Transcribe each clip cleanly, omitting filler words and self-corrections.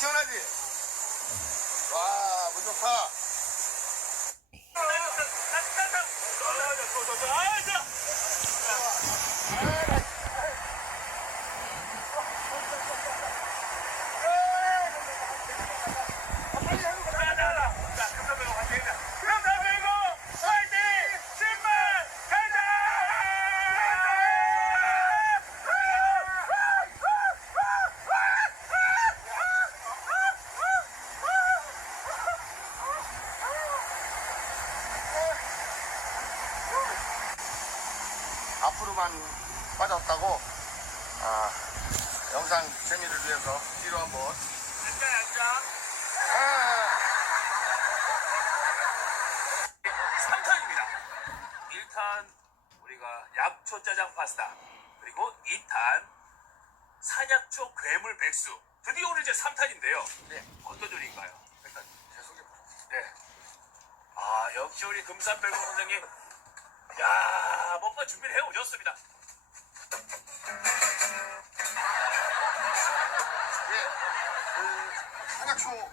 시원하지? 와, 물 좋다. 앞으로만 빠졌다고 영상 재미를 위해서 뒤로 한번 앉아 3탄입니다 1탄 우리가 약초 짜장 파스타, 그리고 2탄 산약초 괴물 백수, 드디어 오늘 이제 3탄인데요. 네. 어떤 요리인가요? 일단 제 소개부터. 네. 역시 우리 금산백호 선생님, 야, 뭔가 준비를 해오셨습니다. 예, 한약초는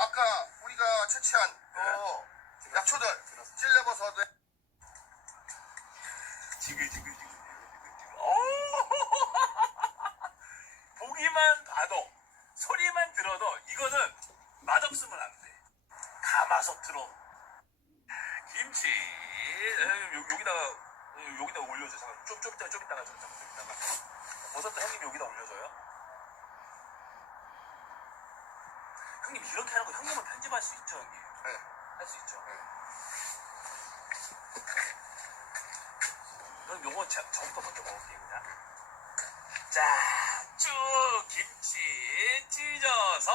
아까 우리가 채취한 약초들 찔레버섯에 지글지글 보기만 봐도, 소리만 들어도 이거는 맛없으면 안 돼. 가마솥으로 김치 여기다가 올려줘. 잠깐 좀 이따가 버섯도 형님 여기다 올려줘요. 형님 이렇게 하는 거 형님은 편집할 수 있죠, 형님? 네. 할 수 있죠. 네. 그럼 요거 저부터 먼저 먹을게요, 그냥. 자, 쭉 김치 찢어서